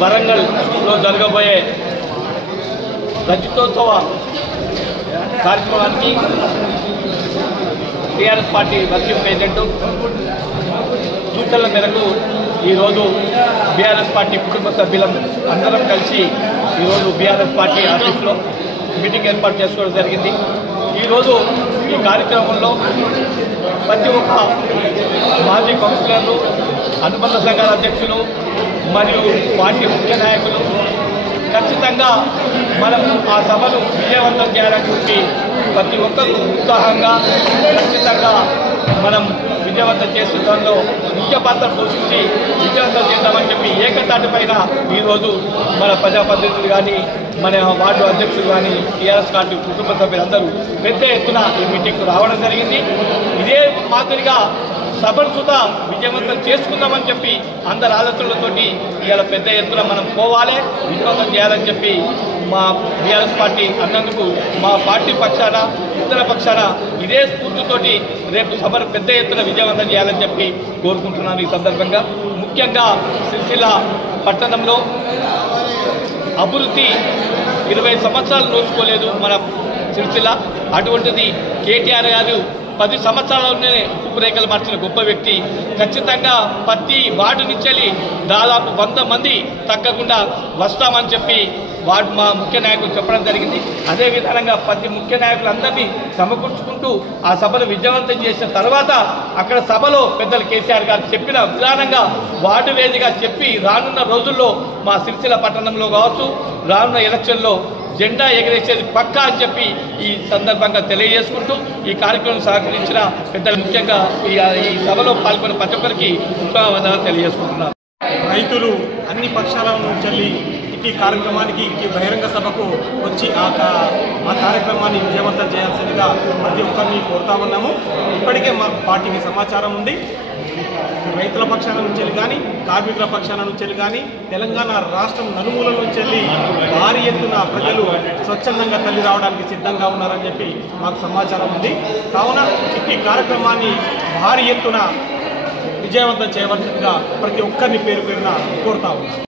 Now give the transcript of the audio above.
వరంగల్లో జరగబోయే రజతోత్సవ కార్యక్రమానికి టీఆర్ఎస్ పార్టీ వర్కింగ్ ప్రెసిడెంట్ సూచనల మేరకు ఈరోజు బీఆర్ఎస్ పార్టీ కుటుంబ సభ్యులం అందరం కలిసి ఈరోజు బీఆర్ఎస్ పార్టీ ఆఫీస్లో మీటింగ్ ఏర్పాటు చేసుకోవడం జరిగింది. ఈరోజు ఈ కార్యక్రమంలో ప్రతి ఒక్క మాజీ కౌన్సిలర్లు, అనుబంధ సంఘాల అధ్యక్షులు మరియు పార్టీ ముఖ్య నాయకులు ఖచ్చితంగా మనం ఆ సభను విజయవంతం చేయాలని చెప్పి ప్రతి ఒక్కరు ఉత్సాహంగా ఖచ్చితంగా మనం విజయవంతం చేసే దానిలో ముఖ్య పాత్ర పోషించి విజయవంతం చేద్దామని చెప్పి ఏకతాటిపైన ఈరోజు మన ప్రజాప్రతినిధులు కానీ, మన వార్డు అధ్యక్షులు కానీ, టీఆర్ఎస్ పార్టీ కుటుంబ సభ్యులందరూ పెద్ద ఎత్తున ఈ మీటింగ్కు రావడం జరిగింది. ఇదే మాదిరిగా సభను సుధా విజయవంతం చేసుకుందామని చెప్పి అందరి ఆలోచనలతోటి ఇవాళ పెద్ద ఎత్తున మనం పోవాలి, విజయవంతం చేయాలని చెప్పి మా బీఆర్ఎస్ పార్టీ అన్నందుకు మా పార్టీ పక్షాన, ఇతర పక్షాన ఇదే స్ఫూర్తితోటి రేపు సభను పెద్ద ఎత్తున విజయవంతం చేయాలని చెప్పి కోరుకుంటున్నాను. ఈ సందర్భంగా ముఖ్యంగా సిరిసిల్ల పట్టణంలో అభివృద్ధి 20 సంవత్సరాలు నోచుకోలేదు మన సిరిసిల్ల. అటువంటిది కేటీఆర్ గారు 10 సంవత్సరాలలోనే రూపురేఖలు మార్చిన గొప్ప వ్యక్తి. ఖచ్చితంగా ప్రతి వార్డు నుంచి దాదాపు 100 మంది తగ్గకుండా వస్తామని చెప్పి వార్డు మా ముఖ్య నాయకులు చెప్పడం జరిగింది. అదేవిధంగా ప్రతి ముఖ్య నాయకులందరినీ సమకూర్చుకుంటూ ఆ సభను విజయవంతం చేసిన తర్వాత అక్కడ సభలో పెద్దలు కేసీఆర్ గారు చెప్పిన విధానంగా వార్డు వేదిగా చెప్పి రానున్న రోజుల్లో మా సిరిసిల్ల పట్టణంలో కావచ్చు, రానున్న ఎలక్షన్లో జెండా ఎగరేసేది పక్కా అని చెప్పి ఈ సందర్భంగా తెలియజేసుకుంటూ ఈ కార్యక్రమం సహకరించిన పెద్దలు ముఖ్యంగా ఈ సభలో పాల్గొన్న ప్రతి ఒక్కరికి తెలియజేసుకుంటున్నారు. రైతులు అన్ని పక్షాల నుంచి ఈ కార్యక్రమానికి ఈ బహిరంగ సభకు వచ్చి ఆ కార్యక్రమాన్ని విజయవంతం చేయాల్సిందిగా ప్రతి ఒక్కరిని కోరుతా ఉన్నాము. ఇప్పటికే మా పార్టీకి సమాచారం ఉంది. రైతుల పక్షాన నుంచి కానీ, కార్మికుల పక్షాన నుంచి కానీ, తెలంగాణ రాష్ట్రం నలుమూలల నుంచి భారీ ఎత్తున ప్రజలు స్వచ్ఛందంగా తల్లి రావడానికి సిద్ధంగా ఉన్నారని చెప్పి మాకు సమాచారం ఉంది. కావున ఈ కార్యక్రమాన్ని భారీ ఎత్తున విజయవంతం చేయవలసిందిగా ప్రతి ఒక్కరిని పేరు పేరున కోరుతా ఉన్నాం.